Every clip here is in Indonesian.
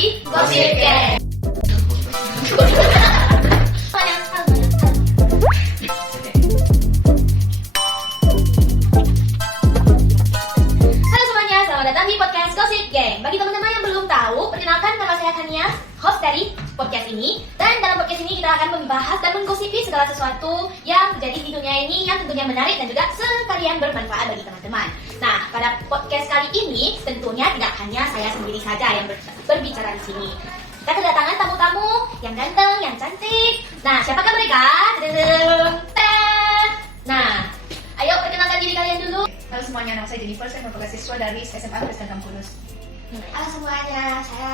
di Gossip Gang. Halo semuanya, selamat datang di podcast Gossip Gang. Bagi teman-teman yang belum tahu, perkenalkan nama saya Tania, host dari podcast ini. Dan dalam podcast ini kita akan membahas dan menggosipi segala sesuatu yang terjadi di dunia ini yang tentunya menarik dan juga sekalian bermanfaat bagi teman-teman. Nah, pada podcast kali ini tentunya tidak hanya saya sendiri saja yang berbicara di sini. Kita kedatangan tamu-tamu yang ganteng, yang cantik. Nah, siapakah mereka? Nah, ayo perkenalkan diri kalian dulu. Halo semuanya, nama saya Jennifer, saya merupakan siswa dari SMA Kristen Kampus. Halo semuanya, saya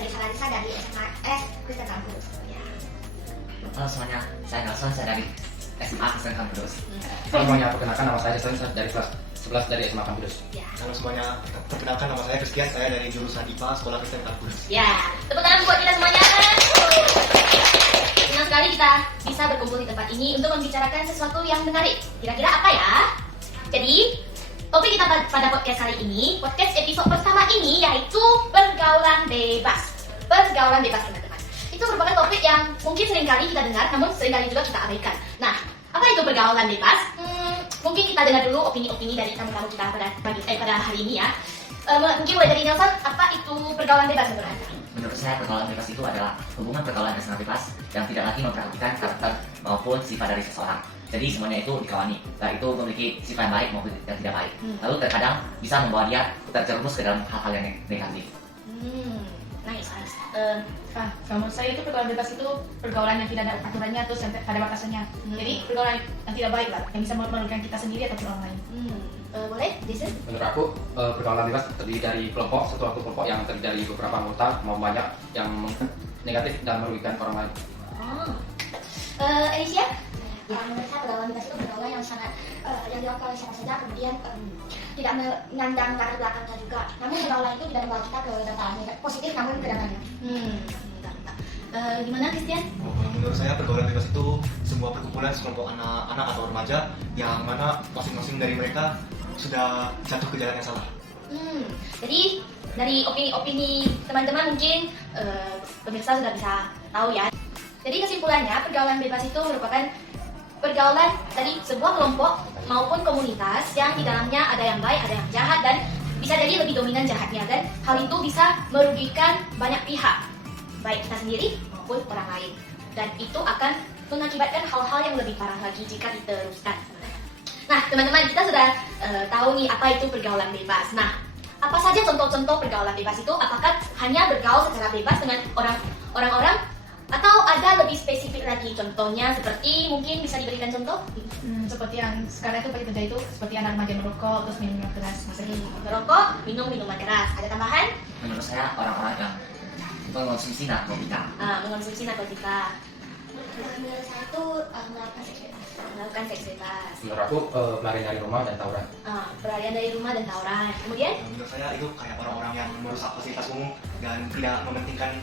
Elisa Larissa dari SMA Kristen Kampus. Halo semuanya, saya Nelson, saya dari SMA Kristen Kampus. Halo semuanya, perkenalkan nama saya Jason dari kelas 11 dari SMA Kampus. Ya. Halo semuanya, perkenalkan nama saya Christian, saya dari jurusan IPA Sekolah Kristen Kampus. Ya, tepuk tangan buat kita semuanya. Senang sekali kita bisa berkumpul di tempat ini untuk membicarakan sesuatu yang menarik. Kira-kira apa ya? Jadi, topik kita pada podcast kali ini, podcast episode pertama ini yaitu pergaulan bebas. Pergaulan bebas, teman-teman. Itu merupakan topik yang mungkin seringkali kita dengar, namun seringkali juga kita abaikan. Nah, apa itu pergaulan bebas? Mungkin kita dengar dulu opini-opini dari tamu-tamu kita pada hari ini ya. Mungkin mulai dari Nelson, apa itu pergaulan bebas menurut Anda? Menurut saya pergaulan bebas itu adalah hubungan pergaulan yang sangat bebas yang tidak lagi memperhatikan karakter maupun sifat dari seseorang. Jadi semuanya itu dikawani, baik itu memiliki sifat yang baik maupun yang tidak baik. Lalu terkadang bisa membawa dia terjerumus ke dalam hal-hal yang negatif. Nice. Kalau menurut saya itu pergaulan bebas itu pergaulan yang tidak ada aturannya atau ada batasannya. Jadi pergaulan yang tidak baik lah, yang bisa merugikan kita sendiri ataupun orang lain. Boleh, Jason? Menurut aku, pergaulan bebas terdiri dari suatu kelompok yang terdiri dari beberapa anggota mau banyak yang negatif dan merugikan orang lain. Alicia? Ya, menurut saya pergaulan bebas itu pergaulan yang sangat yang dilakukan oleh siapa saja, kemudian tidak menandang latar belakangnya juga. Namun pergaulan itu tidak membawa kita ke dampak positif, namun ke dampaknya. Gimana, Christian? Menurut saya pergaulan bebas itu sebuah perkumpulan sekelompok anak-anak atau remaja yang mana masing-masing dari mereka sudah jatuh ke jalan yang salah. Jadi dari opini-opini teman-teman mungkin pemirsa sudah bisa tahu ya. Jadi kesimpulannya pergaulan bebas itu merupakan pergaulan dari sebuah kelompok maupun komunitas yang di dalamnya ada yang baik, ada yang jahat, dan bisa jadi lebih dominan jahatnya, dan hal itu bisa merugikan banyak pihak, baik kita sendiri maupun orang lain, dan itu akan mengakibatkan hal-hal yang lebih parah lagi jika diteruskan. Nah, teman-teman, kita sudah tahu nih apa itu pergaulan bebas. Nah, apa saja contoh-contoh pergaulan bebas itu? Apakah hanya bergaul secara bebas dengan orang-orang atau ada lebih spesifik lagi? Contohnya seperti mungkin bisa diberikan contoh? Seperti yang sekarang itu banyak terjadi itu seperti anak remaja merokok terus minum keras. Merokok, minum minuman keras. Ada tambahan? Menurut saya orang-orang yang mengonsumsi narkotika. Mengonsumsi narkotika. Menurut saya itu Melakukan seks bebas. Menurut aku, pelarian dari rumah dan tawuran. Pelarian dari rumah dan tawuran. Kemudian? Menurut saya itu kayak orang-orang yang merusak fasilitas umum dan tidak mementingkan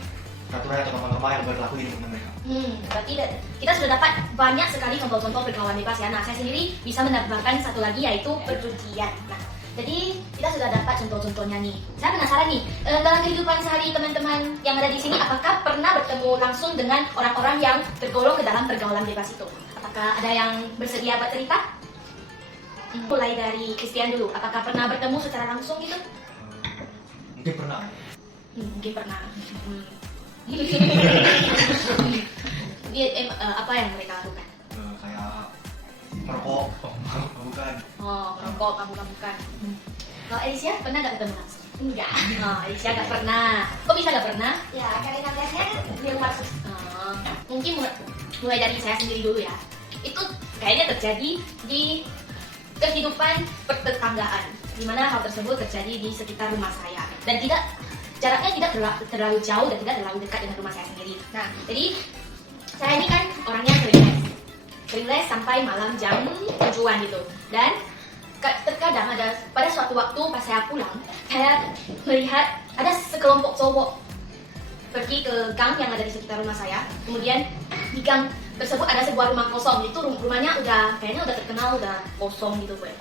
peraturan atau norma-norma yang berlaku di lingkungan mereka. Berarti kita sudah dapat banyak sekali contoh-contoh pergaulan bebas ya. Nah, saya sendiri bisa menambahkan satu lagi yaitu perjudian. Nah, jadi kita sudah dapat contoh-contohnya nih. Saya penasaran nih, dalam kehidupan sehari teman-teman yang ada di sini, apakah pernah bertemu langsung dengan orang-orang yang tergolong ke dalam pergaulan bebas itu? Apakah ada yang bersedia buat cerita? Mulai dari Christian dulu. Apakah pernah bertemu secara langsung gitu? Mungkin pernah. Mungkin pernah. Apa yang mereka lakukan? Kayak merokok, bukan. Merokok, kamu-kamukan. Kalau Alicia pernah nggak ketemu langsung? Enggak. Alicia nggak pernah. Kok bisa nggak pernah? ya karena biasanya di rumah. Mungkin mulai dari saya sendiri dulu ya. Itu kayaknya terjadi di kehidupan pertetanggaan, di mana hal tersebut terjadi di sekitar rumah saya, dan jaraknya tidak terlalu jauh dan tidak terlalu dekat dengan rumah saya sendiri. Nah, jadi saya ini kan orangnya sering les sampai malam jam 7-an gitu, dan terkadang pada suatu waktu pas saya pulang, saya melihat ada sekelompok cowok pergi ke gang yang ada di sekitar rumah saya. Kemudian di gang tersebut ada sebuah rumah kosong. Itu rumahnya kayaknya udah terkenal, udah kosong gitu, kayak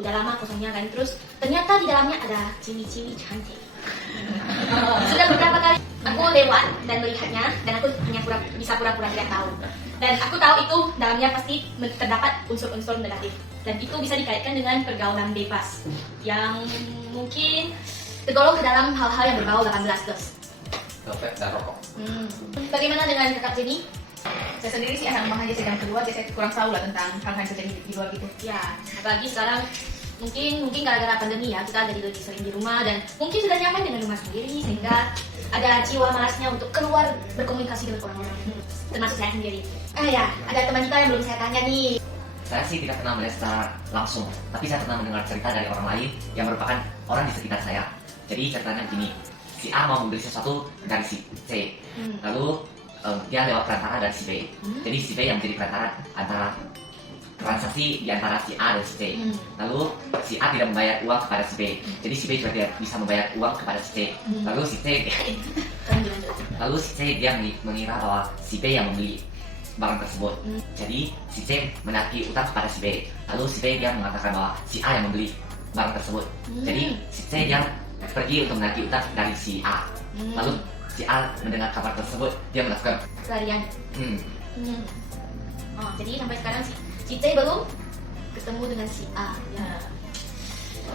udah lama kosongnya kan. Terus ternyata di dalamnya ada cewek-cewek cantik. Sudah beberapa kali lewat dan melihatnya, dan aku hanya bisa pura-pura tidak tahu. Dan aku tahu itu dalamnya pasti terdapat unsur-unsur negatif. Dan itu bisa dikaitkan dengan pergaulan bebas yang mungkin tergolong ke dalam hal-hal yang berbau 18+. Vape dan rokok. Bagaimana dengan kakak Jenny? Saya sendiri sih anak rumah aja sedang kedua, jadi saya kurang tahu lah tentang hal-hal yang terjadi di luar gitu. Ya, apalagi sekarang mungkin gara-gara pandemi ya, kita jadi lebih sering di rumah dan mungkin sudah nyaman dengan rumah sendiri sehingga ada jiwa malasnya untuk keluar berkomunikasi dengan orang-orang, termasuk saya sendiri. Ya, ada teman kita yang belum saya tanya nih. Saya sih tidak pernah melihat secara langsung, tapi saya pernah mendengar cerita dari orang lain yang merupakan orang di sekitar saya. Jadi ceritanya begini, si A mau membeli sesuatu dari si C, lalu dia lewat perantara dari si B. Jadi si B yang menjadi perantara antara transaksi di antara si A dan si C. Lalu si A tidak membayar uang kepada si B, jadi si B juga tidak bisa membayar uang kepada si C. Lalu si C dia mengira bahwa si B yang membeli barang tersebut. Jadi si C menagih utang kepada si B. Lalu si B dia mengatakan bahwa si A yang membeli barang tersebut. Jadi si C dia pergi untuk menagih utang dari si A. Lalu si A mendengar kabar tersebut, dia melakukan pelarian. Oh, jadi sampai sekarang si C belum ketemu dengan si A.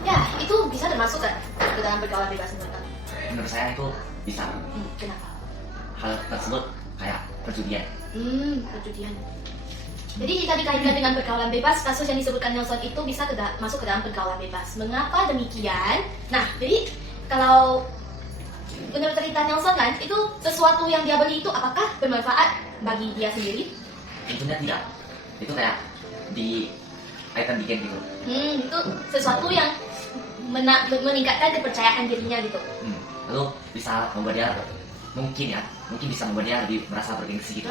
Ya, itu bisa termasuk kan ke dalam pergaulan bebas menurut kamu? Menurut saya itu bisa. Kenapa? Hal tersebut kayak perjudian. Perjudian. Jadi jika dikaitkan dengan pergaulan bebas, kasus yang disebutkan Nelson itu bisa masuk ke dalam pergaulan bebas. Mengapa demikian? Nah, jadi kalau menurut cerita Nelson kan, itu sesuatu yang dia beli itu apakah bermanfaat bagi dia sendiri? Tentunya tidak. Itu kayak di item di game gitu. Itu sesuatu yang meningkatkan kepercayaan dirinya gitu. Lalu bisa membuat dia mungkin bisa membuat dia lebih merasa bergengsi gitu.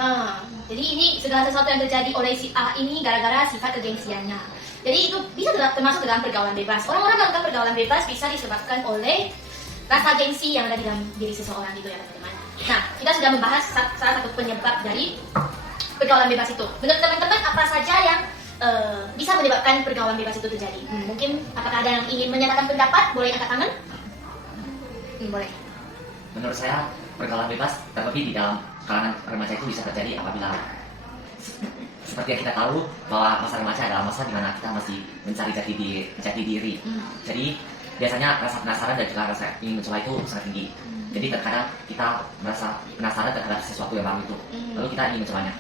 Jadi ini segala sesuatu yang terjadi oleh si A ini gara-gara sifat kegengsiannya. Jadi itu bisa termasuk dalam pergaulan bebas. Orang-orang melakukan pergaulan bebas bisa disebabkan oleh rasa gengsi yang ada di dalam diri seseorang gitu ya teman-teman. Nah, kita sudah membahas salah satu penyebab dari pergaulan bebas itu. Menurut teman-teman apa saja yang bisa menyebabkan pergaulan bebas itu terjadi? Mungkin apakah ada yang ingin menyatakan pendapat? Boleh angkat tangan? Boleh. Menurut saya pergaulan bebas terlebih di dalam kalangan remaja itu bisa terjadi apabila seperti yang kita tahu bahwa masa remaja adalah masa di mana kita masih mencari jati diri. Jadi biasanya rasa penasaran dan juga rasa ingin mencoba itu sangat tinggi. Jadi terkadang kita merasa penasaran terhadap sesuatu yang baru itu, lalu kita ingin mencobanya.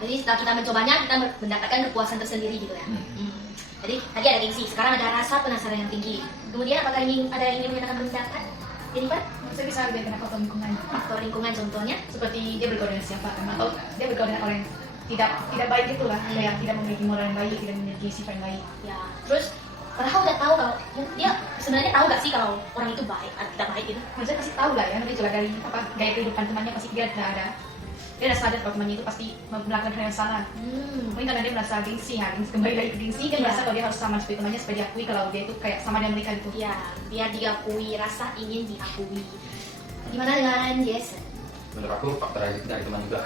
Jadi setelah kita mencobanya, kita mendapatkan kepuasan tersendiri gitu ya. Jadi tadi ada gengsi, sekarang ada rasa penasaran yang tinggi. Kemudian apakah ada yang ingin menyatakan pendapat? Jennifer? Saya bisa lebih kena faktor lingkungan. Faktor lingkungan contohnya? Seperti dia bergaul dengan siapa, atau dia bergaul dengan orang yang tidak baik gitulah, kayak tidak memiliki moral yang baik, tidak memiliki sifat yang baik. Ya, terus padahal udah tahu kalau dia sebenarnya tahu gak sih kalau orang itu baik atau tidak baik gitu? Maksudnya pasti tahu lah ya, nanti juga dari gaya kehidupan temannya pasti dia udah sadar kalau temannya itu pasti melakukan hal yang salah. Mungkin karena dia merasa gengsi, kembali lagi ke gengsi, dia merasa kalau dia harus sama seperti temannya supaya diakui kalau dia itu kayak sama dengan mereka gitu. Ya, biar diakui, rasa ingin diakui. Gimana dengan Jess? Menurut aku faktor dari teman juga,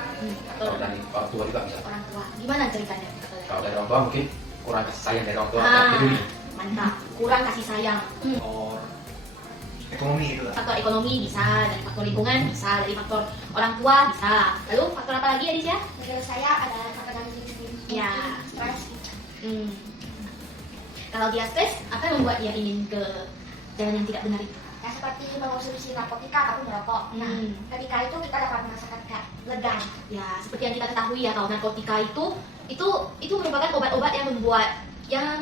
kalau dari orang tua juga bisa. Orang tua, gimana ceritanya? Kalau dari orang tua mungkin kurang kasih sayang dari orang tua, peduli. Mantap, kurang kasih sayang. Faktor ekonomi gitu lah. Faktor ekonomi bisa, dari faktor lingkungan bisa, dari faktor orang tua bisa. Lalu faktor apa lagi Adisya? Menurut saya ada faktor dari diri sendiri. Ya. Stres. Kalau dia stres, apa yang membuat dia ingin ke jalan yang tidak benar itu? Ya seperti mengonsumsi narkotika ataupun merokok. Nah, ketika itu kita dapat merasakan kayak lega. Ya, seperti yang kita ketahui ya, kalau narkotika itu merupakan obat-obat yang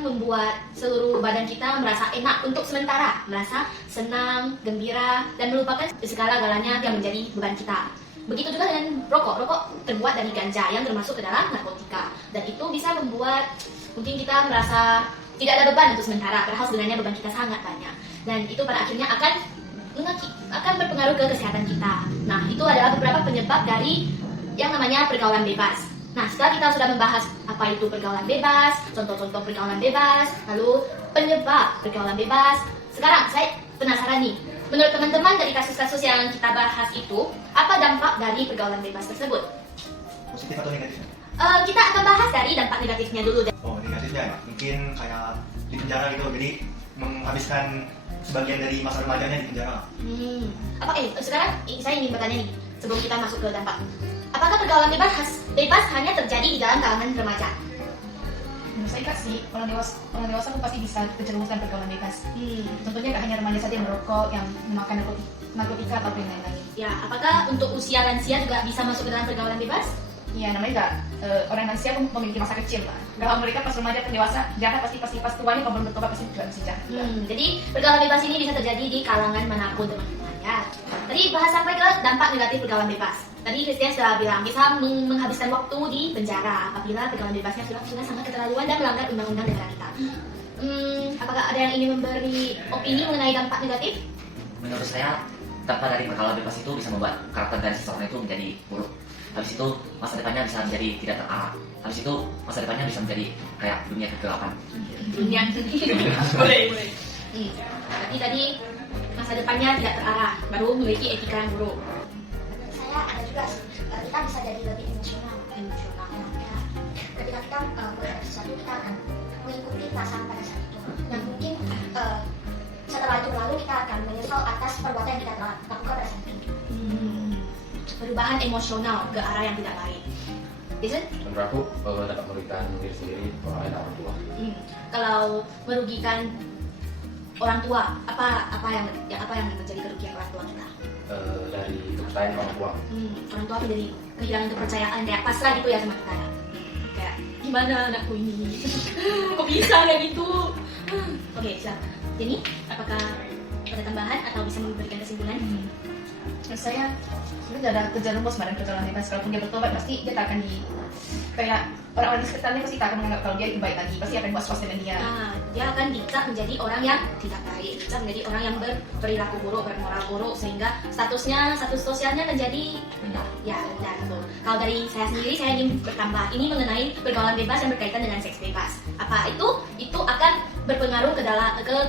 membuat seluruh badan kita merasa enak untuk sementara, merasa senang, gembira, dan melupakan segala-galanya yang menjadi beban kita. Begitu juga dengan rokok. Rokok terbuat dari ganja yang termasuk ke dalam narkotika, dan itu bisa membuat mungkin kita merasa tidak ada beban untuk sementara, padahal sebenarnya beban kita sangat banyak, dan itu pada akhirnya akan berpengaruh ke kesehatan kita. Nah, itu adalah beberapa penyebab dari yang namanya pergaulan bebas. Nah, setelah kita sudah membahas apa itu pergaulan bebas, contoh-contoh pergaulan bebas, lalu penyebab pergaulan bebas, sekarang saya penasaran nih, menurut teman-teman dari kasus-kasus yang kita bahas itu, apa dampak dari pergaulan bebas tersebut? Positif atau negatif? Kita akan bahas dari dampak negatifnya dulu. Oh, negatifnya ya? Mungkin kayak di penjara gitu, jadi menghabiskan sebagian dari masa remajanya di penjara. Sekarang saya ingin bertanya nih, sebelum kita masuk ke dampak. Apakah pergaulan bebas hanya terjadi di dalam kalangan remaja? Menurut saya enggak sih, orang dewasa pun pasti bisa terjerumus dalam pergaulan bebas. Contohnya nggak hanya remaja saja yang merokok, yang memakan narkotika atau lain-lain. Ya, apakah untuk usia lansia juga bisa masuk ke dalam pergaulan bebas? Iya, namanya nggak orang lansia pun memiliki masa kecil lah. Kalau mereka pas remaja dan dewasa jahat pasti pas tuanya kalau belum bertobat pasti juga bisa jahat. Jadi pergaulan bebas ini bisa terjadi di kalangan manapun teman-teman ya. Tadi bahas sampai ke dampak negatif pergaulan bebas. Tadi Christian sudah bilang bisa menghabiskan waktu di penjara apabila pergaulan bebasnya sudah sangat keterlaluan dan melanggar undang-undang negara kita. Apakah ada yang ingin memberi opini mengenai dampak negatif? Menurut saya, dampak dari pergaulan bebas itu bisa membuat karakter dari seseorang itu menjadi buruk. Habis itu masa depannya bisa menjadi tidak terarah. Habis itu masa depannya bisa menjadi kayak dunia kegelapan. Dunia boleh. Berarti tadi masa depannya tidak terarah, baru memiliki etika yang buruk. Saya ada juga sih, kita bisa jadi lebih emosional. Ya, ketika kita melihat sesuatu, kita akan mengikuti perasaan pada saat itu. Yang mungkin setelah itu berlalu, kita akan menyesal atas perbuatan yang kita telah lakukan pada saat itu. Perubahan emosional ke arah yang tidak baik. Jason? Menurut aku dapat merugikan diri sendiri, orang lain, orang tua. Kalau merugikan orang tua, apa yang menjadi kerugian orang tua kita? Dari kepercayaan orang tua. Orang tua menjadi kehilangan kepercayaan, kayak pasrah gitu ya sama kita ya. Kayak gimana anakku ini? Kok bisa kayak gitu? Oke, siap. Jenny, apakah ada tambahan atau bisa memberikan kesimpulan? Menurut saya sebenarnya ada terjerumus pada pergaulan bebas. Kalaupun dia bertobat pasti dia tak akan kayak orang-orang di sekitarnya pasti tak akan menganggap kalau dia itu baik lagi, pasti akan puas-puas dengan dia. Dia akan dicap menjadi orang yang tidak baik, dicap menjadi orang yang berperilaku buruk, bermoral buruk, sehingga status sosialnya menjadi rendah gitu. Kalau dari saya sendiri, saya ingin bertambah ini mengenai pergaulan bebas yang berkaitan dengan seks bebas. Apa itu? Itu akan berpengaruh ke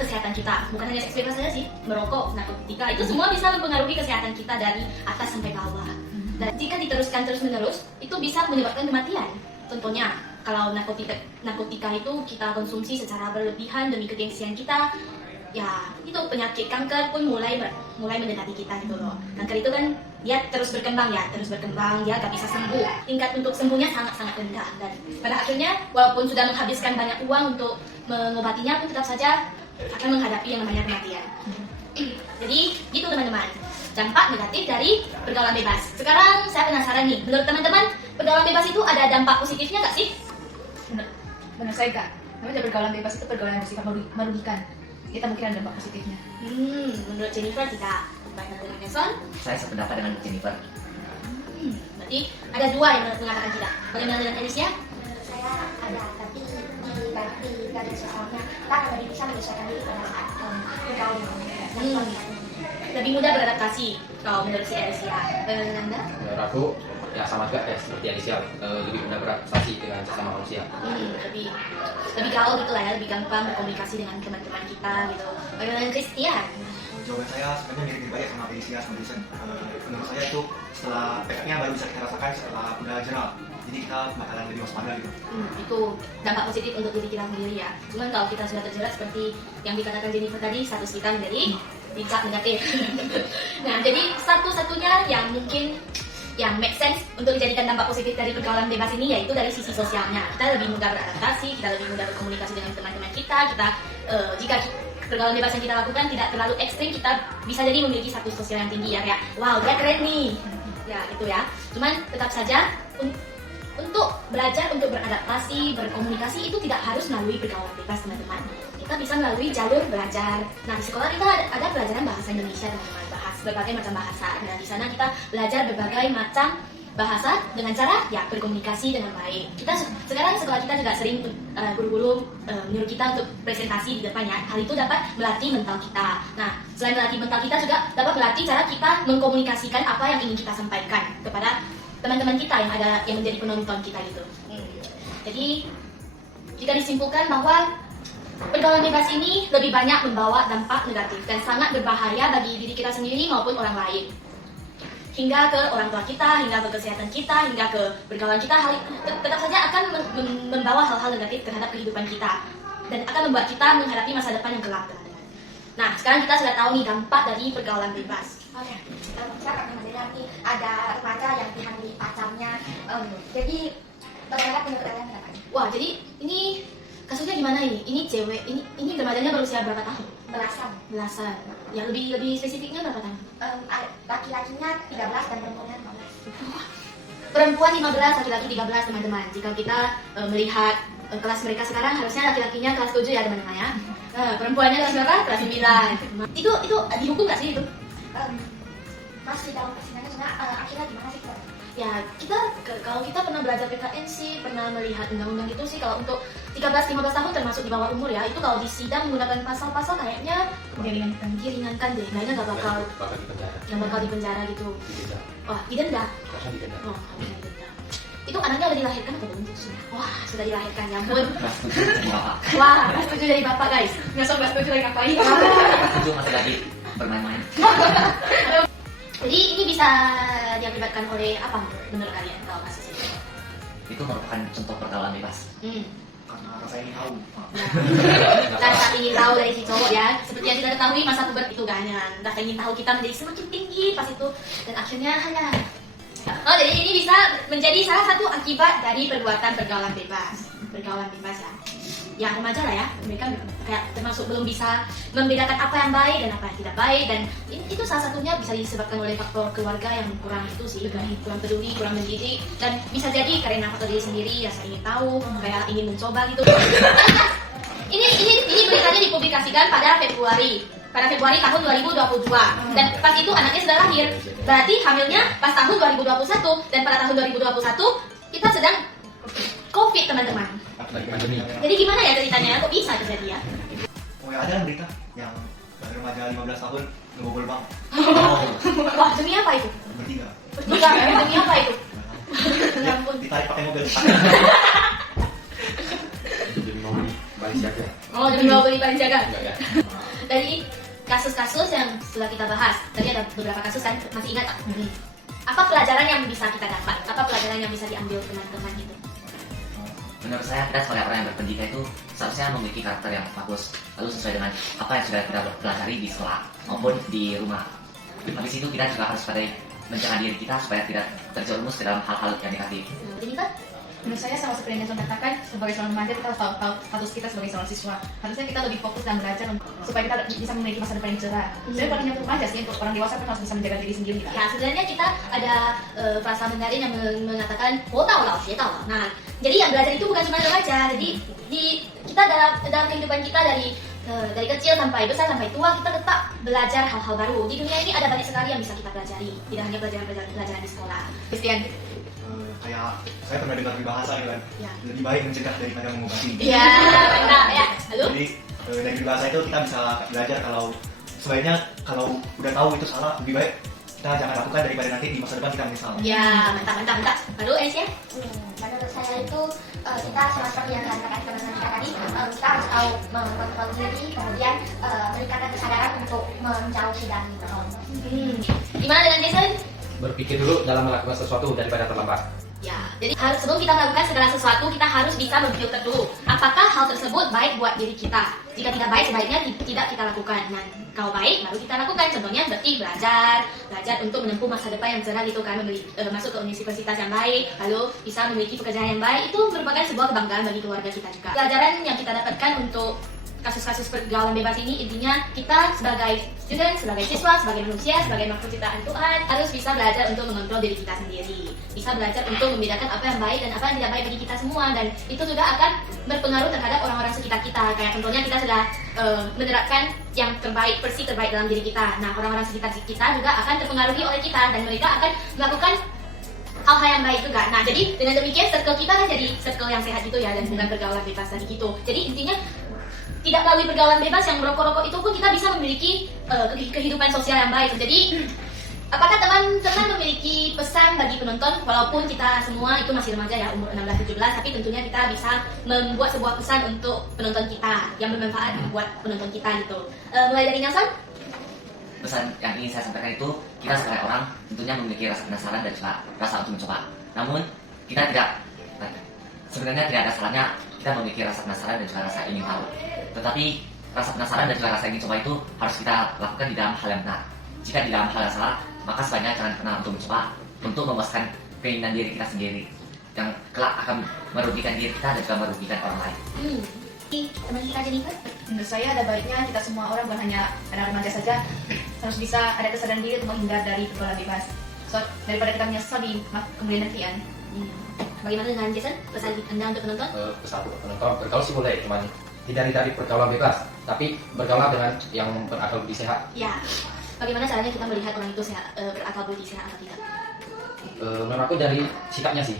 kesehatan kita. Bukan hanya seks bebas saja sih, merokok, narkotika, itu semua bisa mempengaruhi kesehatan kita dari atas sampai bawah. Dan jika diteruskan terus-menerus, itu bisa menyebabkan kematian. Contohnya, kalau narkotika itu kita konsumsi secara berlebihan demi kegengsian kita, ya itu penyakit kanker pun mulai mendekati kita gitu loh. Kanker itu kan dia terus berkembang, dia gak bisa sembuh. Tingkat untuk sembuhnya sangat-sangat rendah, dan pada akhirnya walaupun sudah menghabiskan banyak uang untuk mengobatinya pun tetap saja akan menghadapi yang namanya kematian. Jadi gitu teman-teman, dampak negatif dari pergaulan bebas. Sekarang saya penasaran nih, menurut teman-teman pergaulan bebas itu ada dampak positifnya nggak sih? Menurut saya enggak. Namanya pergaulan bebas itu pergaulan yang bersifat merugikan. Kita mungkin ada dampak positifnya. Menurut Jennifer tidak. Baiklah dengan Nelson? Saya sependapat dengan Jennifer. Berarti ada dua yang mengatakan tidak. Bagaimana dengan Alicia? Menurut saya ada, tapi di garis besarnya kita akan lebih bisa menyesuaikan diri pada saat bergaul dengan Lebih mudah beradaptasi kalau menurut si Alicia. Anda? Menurut aku ya sama juga ya seperti Alicia, lebih mudah beradaptasi dengan sesama manusia. Lebih gaul gitu lah ya, lebih gampang berkomunikasi dengan teman-teman kita gitu. Bagaimana dengan Christian? Jawaban saya sebenarnya mirip-mirip aja sama Alicia sama Jason. Menurut saya itu setelah efeknya baru bisa kita rasakan setelah udah jerah. Jadi kita bakalan lebih waspada gitu. Itu dampak positif untuk diri kita sendiri ya. Cuman kalau kita sudah terjerat seperti yang dikatakan Jennifer tadi, status kita menjadi dicap negatif. Nah, jadi satu-satunya yang mungkin yang make sense untuk dijadikan dampak positif dari pergaulan bebas ini yaitu dari sisi sosialnya. Kita lebih mudah beradaptasi, kita lebih mudah berkomunikasi dengan teman-teman kita. Jika pergaulan bebas yang kita lakukan tidak terlalu ekstrim, kita bisa jadi memiliki status sosial yang tinggi ya, kayak wow dia keren nih. Ya itu ya. Cuman tetap saja untuk belajar, untuk beradaptasi, berkomunikasi itu tidak harus melalui pergaulan bebas teman-teman. Kita bisa melalui jalur belajar. Nah di sekolah kita ada pelajaran bahasa Indonesia teman-teman, bahas berbagai macam bahasa. Dan di sana kita belajar berbagai macam bahasa dengan cara ya berkomunikasi dengan baik. Sekarang sekolah kita juga sering guru-guru menyuruh kita untuk presentasi di depannya. Hal itu dapat melatih mental kita. Nah selain melatih mental kita juga dapat melatih cara kita mengkomunikasikan apa yang ingin kita sampaikan kepada teman-teman kita yang menjadi penonton kita gitu. Jadi jika disimpulkan bahwa pergaulan bebas ini lebih banyak membawa dampak negatif dan sangat berbahaya bagi diri kita sendiri maupun orang lain. Hingga ke orang tua kita, hingga ke kesehatan kita, hingga ke pergaulan kita, tetap saja akan membawa hal-hal negatif terhadap kehidupan kita dan akan membuat kita menghadapi masa depan yang gelap, teman-teman. Nah, sekarang kita sudah tahu nih dampak dari pergaulan bebas. Oke, kita pernah mendengar nih ada remaja yang dihamili pacarnya. Jadi bagaimana menurut kalian pendapatnya? Wah, jadi ini kasusnya gimana ini? Ini cewek, ini remajanya berusia berapa tahun? Belasan. Ya lebih spesifiknya berapa tahun? Laki-lakinya 13 dan perempuannya 15. Perempuan 15, laki-laki 13 teman-teman. Jika kita melihat kelas mereka sekarang harusnya laki-lakinya kelas 7 ya teman-teman ya. Perempuannya kelas berapa? Kelas 9. Itu dihukum nggak sih itu? Masih dalam persidangan sebenarnya akhirnya gimana sih? Ya kalau kita pernah belajar PKN sih, pernah melihat undang-undang gitu sih, kalau untuk 13-15 tahun termasuk di bawah umur ya, itu kalau di sidang menggunakan pasal-pasal kayaknya diringankan deh, kayaknya nggak bakal di penjara gitu. Wah, didenda. Oh, harusnya didenda. Itu anaknya udah dilahirkan atau belum? Wah, sudah dilahirkan, ya ampun. Kelas 7 dari bapak. Wah, kelas 7 dari bapak guys. Ngesok kelas 7 dari ngapain? Kelas 7 masih lagi bermain-main. Jadi ini bisa diakibatkan oleh apa menurut kalian kalau kasus itu? Itu merupakan contoh pergaulan bebas. Karena rasa ingin tahu. Rasa ingin tahu dari si cowok ya, seperti yang kita ketahui masa puber itu kan, rasa ingin tahu kita menjadi semakin tinggi pas itu, dan akhirnya hanya jadi ini bisa menjadi salah satu akibat dari perbuatan pergaulan bebas ya. Ya remaja lah ya, mereka kayak termasuk belum bisa membedakan apa yang baik dan apa yang tidak baik, dan itu salah satunya bisa disebabkan oleh faktor keluarga yang kurang itu sih, kurang peduli, kurang mendidik, dan bisa jadi karena faktor diri sendiri, rasa ingin tahu, kayak ingin mencoba gitu. ini beritanya dipublikasikan pada Februari tahun 2022, dan pas itu anaknya sudah lahir, berarti hamilnya pas tahun 2021, dan pada tahun 2021 kita sedang COVID teman-teman. Jadi gimana ya ceritanya? Kok bisa terjadi ya? Oh ya, ada berita yang remaja 15 tahun ngebobol bank Wah, demi apa itu? bertiga. Demi apa itu? Ya ampun. Ditarik pakai mobil. Jadi mau balik siaga. Oh, demi mau beli paling jaga. Enggak ya? Dari kasus-kasus yang sudah kita bahas, tadi ada beberapa kasus kan, masih ingat tak? Apa pelajaran yang bisa kita dapat? Apa pelajaran yang bisa diambil teman-teman itu? Menurut saya, kita sebagai orang yang berpendidikan itu seharusnya memiliki karakter yang bagus, lalu sesuai dengan apa yang sudah kita pelajari di sekolah maupun di rumah. Habis itu kita juga harus pandai mencegah diri kita supaya tidak terjerumus ke dalam hal-hal yang negatif. Jadi kan? Menurut saya sama seperti yang Nelson katakan, sebagai seorang remaja kita harus tahu status kita sebagai seorang siswa. Harusnya kita lebih fokus dan belajar supaya kita bisa memiliki masa depan yang cerah. Sebenarnya bukan hanya untuk remaja sih, untuk orang dewasa pun harus bisa menjaga diri sendiri. Ya, sebenarnya kita ada frasa Mandarin yang mengatakan "Wo tao lao, xie tao lao". Nah, jadi yang belajar itu bukan cuma remaja. Jadi kita dalam kehidupan kita dari kecil sampai besar sampai tua, kita tetap belajar hal-hal baru. Di dunia ini ada banyak sekali yang bisa kita pelajari, tidak hanya pelajaran di sekolah. Christian. Kayak saya pernah dengar di bahasa gitu kan, Ya. lebih baik mencegah daripada mengobati. Iya, mantap ya. Halo? Jadi dari bahasa itu kita bisa belajar kalau sebaiknya kalau udah tahu itu salah, lebih baik kita jangan lakukan daripada nanti di masa depan kita menyesal. Ya, mantap. Halo, Aisyah? Menurut saya itu kita sama seperti yang dikatakan teman-teman kita tadi, kita harus tahu mengontrol diri, kemudian meningkatkan kesadaran untuk menjauhi dari pergaulan. Gimana dengan Jason? Berpikir dulu dalam melakukan sesuatu daripada terlambat. Ya, jadi sebelum kita melakukan segala sesuatu, kita harus bisa memfilter dulu apakah hal tersebut baik buat diri kita. Jika tidak baik, sebaiknya tidak kita lakukan. Dan kalau baik, baru kita lakukan. Contohnya seperti belajar untuk menempuh masa depan yang cerah gitu kan, masuk ke universitas yang baik, lalu bisa memiliki pekerjaan yang baik. Itu merupakan sebuah kebanggaan bagi keluarga kita juga. Pelajaran yang kita dapatkan untuk kasus-kasus pergaulan bebas ini, intinya kita sebagai student, sebagai siswa, sebagai manusia, sebagai makhluk ciptaan Tuhan, harus bisa belajar untuk mengontrol diri kita sendiri, bisa belajar untuk membedakan apa yang baik dan apa yang tidak baik bagi kita semua, dan itu juga akan berpengaruh terhadap orang-orang sekitar kita. Kayak contohnya kita sudah menerapkan yang terbaik, versi terbaik dalam diri kita. Nah, orang-orang sekitar kita juga akan terpengaruhi oleh kita, dan mereka akan melakukan hal-hal yang baik juga. Nah, jadi dengan demikian circle kita kan jadi circle yang sehat gitu ya, dan bukan pergaulan bebas tadi gitu. Jadi intinya tidak melalui pergaulan bebas yang merokok-rokok itu pun kita bisa memiliki kehidupan sosial yang baik. Jadi apakah teman-teman memiliki pesan bagi penonton, walaupun kita semua itu masih remaja ya, umur 16-17, tapi tentunya kita bisa membuat sebuah pesan untuk penonton kita yang bermanfaat buat penonton kita gitu. Mulai dari Nelson? Pesan yang ingin saya sampaikan itu, kita sebagai orang tentunya memiliki rasa penasaran dan juga rasa untuk mencoba. Namun sebenarnya tidak ada salahnya kita memiliki rasa penasaran dan juga rasa ingin tahu. Tetapi rasa penasaran dan juga rasa ingin coba itu harus kita lakukan di dalam hal yang benar. Jika di dalam hal yang salah, maka sebaiknya jangan pernah untuk mencoba untuk memuaskan keinginan diri kita sendiri yang kelak akan merugikan diri kita dan juga merugikan orang lain. Teman kita Jennifer. Menurut saya ada baiknya kita semua orang, bukan hanya anak remaja saja, harus bisa ada kesadaran diri untuk menghindar dari pergaulan bebas. So, daripada kita menyesal di kemudian nantian. Bagaimana dengan Jason? Pesan Anda untuk penonton? Pesan untuk penonton, bergaul sih boleh, cuman hindari dari pergaulan bebas, tapi bergaul dengan yang berakal budi sehat. Ya. Bagaimana caranya kita melihat orang itu sehat, berakal budi sehat atau tidak? Menurut aku dari sikapnya sih.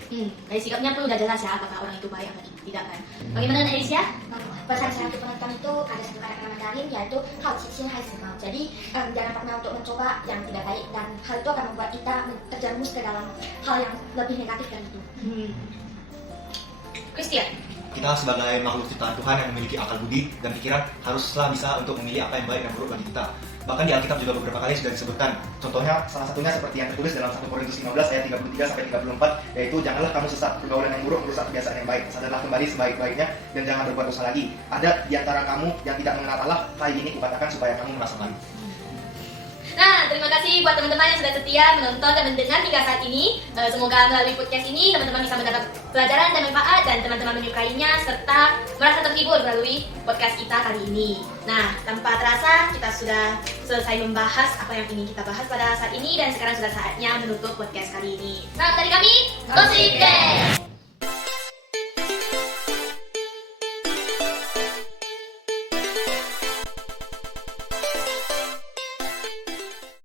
Dari sikapnya pun udah jelas ya apakah orang itu baik atau tidak kan. Bagaimana dengan Alicia? Pesan saya untuk penonton itu ada satu kata Mandarin yaitu hao qi xin hai mau. Jadi jangan pernah untuk mencoba yang tidak baik dan hal itu akan membuat kita terjerumus ke dalam hal yang lebih negatif dari itu. Christian. Kita sebagai makhluk ciptaan Tuhan yang memiliki akal budi dan pikiran haruslah bisa untuk memilih apa yang baik dan buruk bagi kita. Bahkan di Alkitab juga beberapa kali sudah disebutkan. Contohnya, salah satunya seperti yang tertulis dalam 1 Korintus 15 ayat 33-34, yaitu janganlah kamu sesat, pergaulan yang buruk merusak kebiasaan yang baik. Sadarlah kembali sebaik-baiknya dan jangan berbuat dosa lagi. Ada di antara kamu yang tidak mengenal Allah, hal ini kukatakan supaya kamu merasa malu. Nah, terima kasih buat teman-teman yang sudah setia menonton dan mendengar hingga saat ini. Semoga melalui podcast ini teman-teman bisa mendapat pelajaran dan manfaat dan teman-teman menyukainya serta merasa terhibur melalui podcast kita kali ini. Nah, tanpa terasa kita sudah selesai membahas apa yang ingin kita bahas pada saat ini dan sekarang sudah saatnya menutup podcast kali ini. Salam dari kami, Gossip Gang!